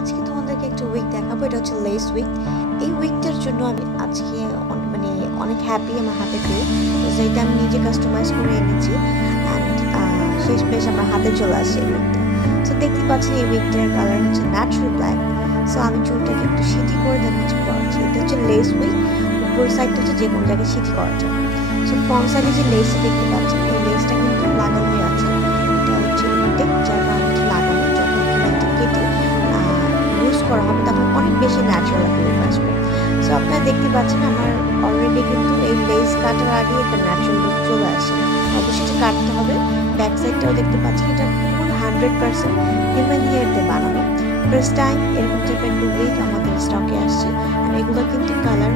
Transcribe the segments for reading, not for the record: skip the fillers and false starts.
আজকে তোমাদেরকে একটা উইক দেখাবো। এটা হচ্ছে লেস উইক। এই উইকটার জন্য আমি আজকে মানে অনেক হ্যাপি আমার হাতে পেয়ে, যেটা আমি নিজে কাস্টমাইজ করে এনেছি অ্যান্ড শেষমেশ আমার হাতে চলে আসে এই উইকটা। সো দেখতে পাচ্ছেন এই উইকটার কালার হচ্ছে ন্যাচারাল ব্ল্যাক। সো আমি চুলটাকে একটু সিটি করে দেন হচ্ছে করাচ্ছি। এটা হচ্ছে লেস উইক। উপর সাইডটা হচ্ছে যে কোনো জায়গায় সিটি করা যায়। সো ফ্রন্ট সাইডে যে লেসটা দেখতে পাচ্ছেন, এই লেসটা কিন্তু লাগানোই আছে। এটা হচ্ছে ইনটেক, যার কারণে হচ্ছে লাগানো। যখন কিনা এটা কেটে ইউজ করা হবে তখন অনেক বেশি ন্যাচারাল একটা লুক আসবে। সো আপনারা দেখতে পাচ্ছেন আমার অলরেডি কিন্তু এই লেস কাটার আগে একটা ন্যাচারাল লুক চলে আসে। অবশ্যই এটা কাটতে হবে। ব্যাক সাইডটাও দেখতে পাচ্ছেন, এটা ফুল 100% হিউম্যান হেয়ার দিয়ে বানানো। ফার্স্ট টাইম এরকম টাইপের একটা উইক আমাদের স্টকে আসছে। আর এগুলো কিন্তু কালার,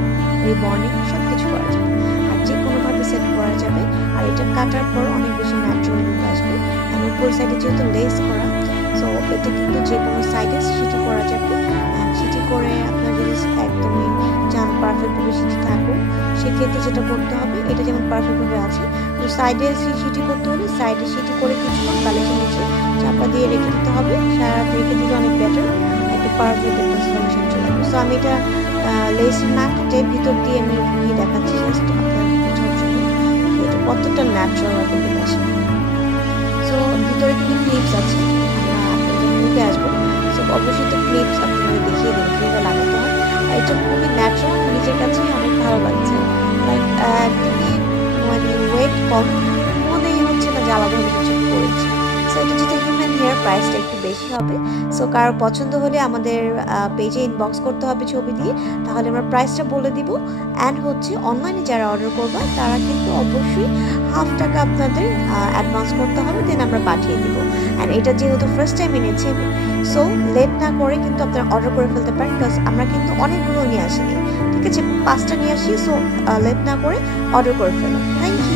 রিবর্নিং সব কিছু করা যাবে, আর যে কোনোভাবে সেট করা যাবে। আর এটা কাটার পর অনেক বেশি ন্যাচারাল লুক আসবে। আর উপর সাইডে যেহেতু লেস করা, সো এটা কিন্তু যে কোনো সাইডে সিটি করা যাবে। সিটি করে আপনার যদি একদমই চান পারফেক্টভাবে সিটি থাকুক, সেক্ষেত্রে যেটা করতে হবে, এটা যেমন পারফেক্টভাবে আছে, তো সাইডে সিটি করতে হলে সাইডে সিটি করে কিছুক্ষণ বালিশের নিচে চাপা দিয়ে রেখে দিতে হবে। সারা রাত রেখে দিলে অনেক বেটার, একটা পারফেক্ট একটা সলিউশন চলে আসবে। সো আমি এটা লেস না কেটে ভিতর দিয়ে আমি দেখাচ্ছি জাস্ট আপনার বোঝার জন্য এটা কতটা ন্যাচারাল একটা আসে। সো ভিতরে কিন্তু ক্লিপস আছে, আমরা যখন নিতে আসবো সো অবশ্যই তো ক্লিপস আপনাদের দেখিয়ে দিন কীভাবে লাগাতে হয়। আর এটা খুবই ন্যাচারাল, নিজের কাছেই অনেক ভালো লাগছে। লাইক একদমই মানে ওয়েট কম, মনেই হচ্ছে না যে আলাদাভাবে কিছু করেছে। সো এটা যেটা হিউম্যান হেয়ার, প্রাইসটা একটু বেশি হবে। সো কারো পছন্দ হলে আমাদের পেজে ইনবক্স করতে হবে ছবি দিয়ে, তাহলে আমরা প্রাইসটা বলে দিব। অ্যান্ড হচ্ছে অনলাইনে যারা অর্ডার করবা তারা কিন্তু অবশ্যই টাকা আপনাদের অ্যাডভান্স করতে হবে, দেন আমরা পাঠিয়ে দিব। অ্যান্ড এটা যেহেতু ফার্স্ট টাইম এনেছি, সো লেট না করে কিন্তু আপনারা অর্ডার করে ফেলতে পারেন, বিকজ আমরা কিন্তু অনেকগুলো নিয়ে আসিনি, ঠিক আছে, 5টা নিয়ে আসি। সো লেট না করে অর্ডার করে ফেলো। Thank you.